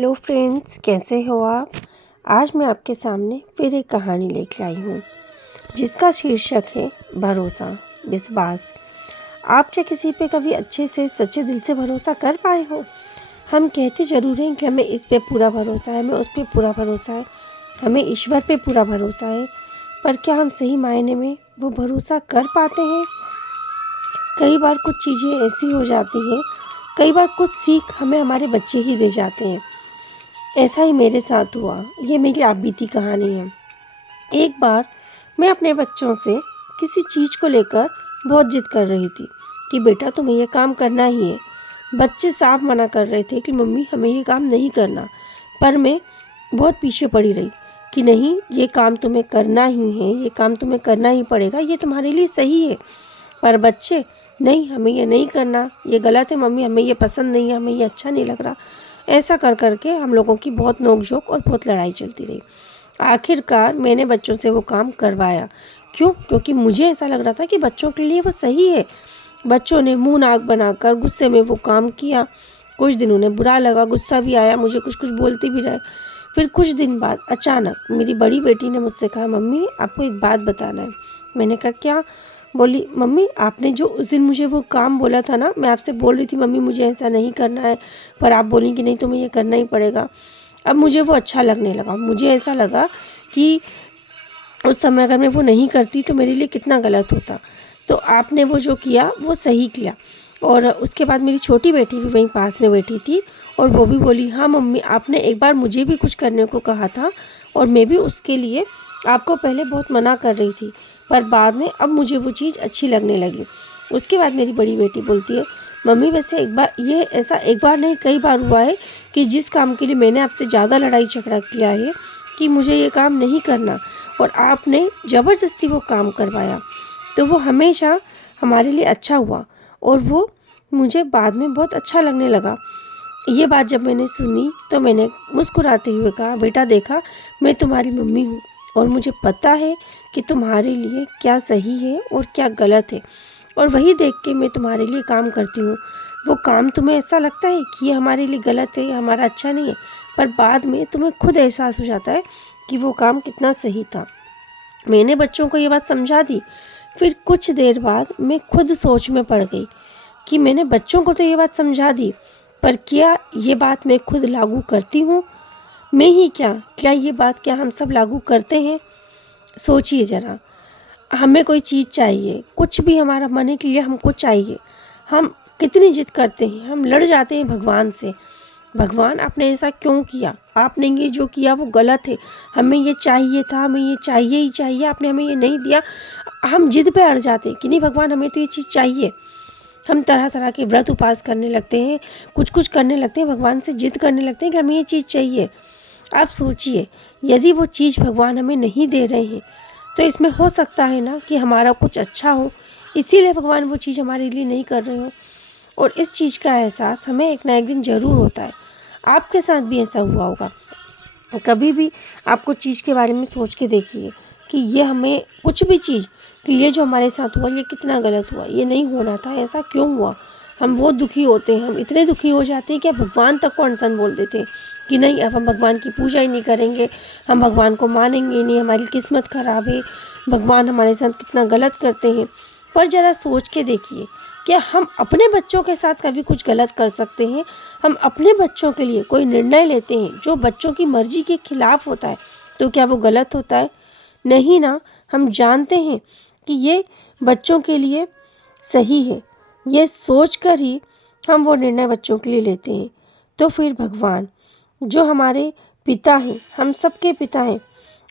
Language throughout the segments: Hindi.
हेलो फ्रेंड्स, कैसे हो आप। आज मैं आपके सामने फिर एक कहानी लेकर आई हूँ जिसका शीर्षक है भरोसा, विश्वास। आप क्या किसी पे कभी अच्छे से सच्चे दिल से भरोसा कर पाए हो। हम कहते ज़रूर हैं कि हमें इस पे पूरा भरोसा है, हमें उस पे पूरा भरोसा है, हमें ईश्वर पे पूरा भरोसा है, पर क्या हम सही मायने में वो भरोसा कर पाते हैं। कई बार कुछ चीज़ें ऐसी हो जाती हैं, कई बार कुछ सीख हमें हमारे बच्चे ही दे जाते हैं। ऐसा ही मेरे साथ हुआ। ये मेरी आप बीती कहानी है। एक बार मैं अपने बच्चों से किसी चीज़ को लेकर बहुत जिद कर रही थी कि बेटा तुम्हें ये काम करना ही है। बच्चे साफ मना कर रहे थे कि मम्मी हमें ये काम नहीं करना, पर मैं बहुत पीछे पड़ी रही कि नहीं, ये काम तुम्हें करना ही है, ये काम तुम्हें करना ही पड़ेगा, ये तुम्हारे लिए सही है। पर बच्चे, नहीं हमें ये नहीं करना, ये गलत है मम्मी, हमें ये पसंद नहीं है, हमें ये अच्छा नहीं लग रहा। ऐसा कर कर के हम लोगों की बहुत नोक-झोंक और बहुत लड़ाई चलती रही। आखिरकार मैंने बच्चों से वो काम करवाया। क्यों? क्योंकि मुझे ऐसा लग रहा था कि बच्चों के लिए वो सही है। बच्चों ने मुँह नाक बनाकर गुस्से में वो काम किया। कुछ दिन उन्हें बुरा लगा, गुस्सा भी आया, मुझे कुछ-कुछ बोलते भी रहे। फिर कुछ दिन बाद अचानक मेरी बड़ी बेटी ने मुझसे कहा, मम्मी आपको एक बात बताना है। मैंने कहा क्या? बोली, मम्मी आपने जो उस दिन मुझे वो काम बोला था ना, मैं आपसे बोल रही थी मम्मी मुझे ऐसा नहीं करना है, पर आप बोली कि नहीं तुम्हें ये करना ही पड़ेगा। अब मुझे वो अच्छा लगने लगा। मुझे ऐसा लगा कि उस समय अगर मैं वो नहीं करती तो मेरे लिए कितना गलत होता। तो आपने वो जो किया वो सही किया। और उसके बाद मेरी छोटी बेटी भी वहीं पास में बैठी थी और वो भी बोली, हाँ मम्मी आपने एक बार मुझे भी कुछ करने को कहा था और मैं भी उसके लिए आपको पहले बहुत मना कर रही थी, पर बाद में अब मुझे वो चीज़ अच्छी लगने लगी। उसके बाद मेरी बड़ी बेटी बोलती है, मम्मी वैसे एक बार ये ऐसा एक बार नहीं कई बार हुआ है कि जिस काम के लिए मैंने आपसे ज़्यादा लड़ाई झगड़ा किया है कि मुझे ये काम नहीं करना, और आपने ज़बरदस्ती वो काम करवाया, तो वो हमेशा हमारे लिए अच्छा हुआ और वो मुझे बाद में बहुत अच्छा लगने लगा। ये बात जब मैंने सुनी तो मैंने मुस्कुराते हुए कहा, बेटा देखा मैं तुम्हारी मम्मी हूँ और मुझे पता है कि तुम्हारे लिए क्या सही है और क्या गलत है, और वही देख के मैं तुम्हारे लिए काम करती हूँ। वो काम तुम्हें ऐसा लगता है कि ये हमारे लिए गलत है, हमारा अच्छा नहीं है, पर बाद में तुम्हें खुद एहसास हो जाता है कि वो काम कितना सही था। मैंने बच्चों को ये बात समझा दी। फिर कुछ देर बाद मैं खुद सोच में पड़ गई कि मैंने बच्चों को तो ये बात समझा दी, पर क्या ये बात मैं खुद लागू करती हूँ? मैं ही क्या ये बात क्या हम सब लागू करते हैं? सोचिए ज़रा। हमें कोई चीज़ चाहिए, कुछ भी हमारा मन के लिए हमको चाहिए, हम कितनी जिद करते हैं, हम लड़ जाते हैं भगवान से। भगवान आपने ऐसा क्यों किया? आपने ये जो किया वो गलत है, हमें ये चाहिए था, हमें ये चाहिए ही चाहिए, आपने हमें ये नहीं दिया। हम जिद पे अड़ जाते हैं कि नहीं भगवान हमें तो ये चीज़ चाहिए। हम तरह तरह के व्रत उपवास करने लगते हैं, कुछ कुछ करने लगते हैं, भगवान से जिद करने लगते हैं कि हमें ये चीज़ चाहिए। आप सोचिए, यदि वो चीज़ भगवान हमें नहीं दे रहे हैं तो इसमें हो सकता है ना कि हमारा कुछ अच्छा हो, इसीलिए भगवान वो चीज़ हमारे लिए नहीं कर रहे हो। और इस चीज़ का एहसास हमें एक ना एक दिन ज़रूर होता है। आपके साथ भी ऐसा हुआ होगा। कभी भी आप कुछ चीज़ के बारे में सोच के देखिए कि ये हमें कुछ भी चीज़ कि ये जो हमारे साथ हुआ ये कितना गलत हुआ, ये नहीं होना था, ऐसा क्यों हुआ। हम बहुत दुखी होते हैं, हम इतने दुखी हो जाते हैं कि भगवान तक को अनशन बोल देते हैं कि नहीं अब हम भगवान की पूजा ही नहीं करेंगे, हम भगवान को मानेंगे ही नहीं, हमारी किस्मत ख़राब है, भगवान हमारे साथ कितना गलत करते हैं। पर ज़रा सोच के देखिए, क्या हम अपने बच्चों के साथ कभी कुछ गलत कर सकते हैं? हम अपने बच्चों के लिए कोई निर्णय लेते हैं जो बच्चों की मर्ज़ी के खिलाफ़ होता है, तो क्या वो गलत होता है? नहीं ना। हम जानते हैं कि ये बच्चों के लिए सही है, ये सोचकर ही हम वो निर्णय बच्चों के लिए लेते हैं। तो फिर भगवान जो हमारे पिता हैं, हम सबके पिता हैं,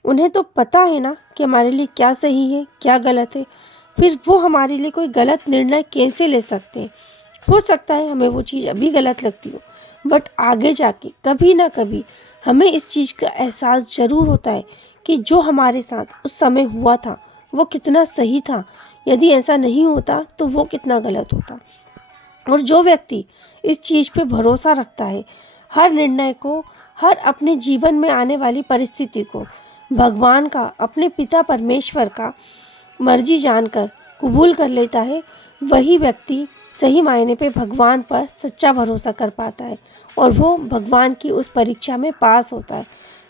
उन्हें तो पता है ना कि हमारे लिए क्या सही है, क्या गलत है। फिर वो हमारे लिए कोई गलत निर्णय कैसे ले सकते हैं? हो सकता है हमें वो चीज़ अभी गलत लगती हो, बट आगे जाके कभी ना कभी हमें इस चीज़ का एहसास ज़रूर होता है कि जो हमारे साथ उस समय हुआ था वो कितना सही था। यदि ऐसा नहीं होता तो वो कितना गलत होता। और जो व्यक्ति इस चीज़ पे भरोसा रखता है, हर निर्णय को, हर अपने जीवन में आने वाली परिस्थिति को भगवान का, अपने पिता परमेश्वर का मर्जी जानकर कबूल कर लेता है, वही व्यक्ति सही मायने पे भगवान पर सच्चा भरोसा कर पाता है और वो भगवान की उस परीक्षा में पास होता है।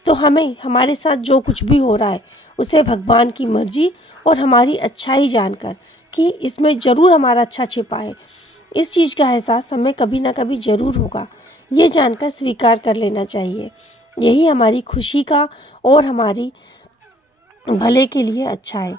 तो हमें हमारे साथ जो कुछ भी हो रहा है उसे भगवान की मर्जी और हमारी अच्छाई जानकर कि इसमें ज़रूर हमारा अच्छा छिपा है, इस चीज़ का एहसास हमें कभी ना कभी ज़रूर होगा, ये जानकर स्वीकार कर लेना चाहिए। यही हमारी खुशी का और हमारी भले के लिए अच्छा है।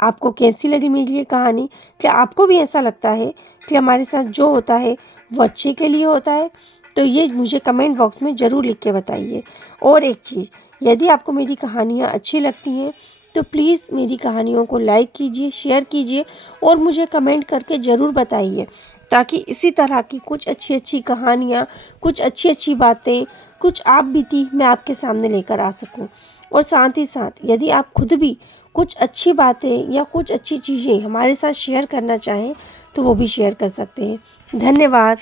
आपको कैसी लगी मेरी ये कहानी? क्या आपको भी ऐसा लगता है कि हमारे साथ जो होता है वो अच्छे के लिए होता है? तो ये मुझे कमेंट बॉक्स में ज़रूर लिख के बताइए। और एक चीज़, यदि आपको मेरी कहानियाँ अच्छी लगती हैं तो प्लीज़ मेरी कहानियों को लाइक कीजिए, शेयर कीजिए और मुझे कमेंट करके ज़रूर बताइए, ताकि इसी तरह की कुछ अच्छी-अच्छी कहानियाँ, कुछ अच्छी-अच्छी बातें, कुछ आप बीती मैं आपके सामने लेकर आ सकूँ। और साथ ही साथ यदि आप खुद भी कुछ अच्छी बातें या कुछ अच्छी चीज़ें हमारे साथ शेयर करना चाहें तो वो भी शेयर कर सकते हैं। धन्यवाद।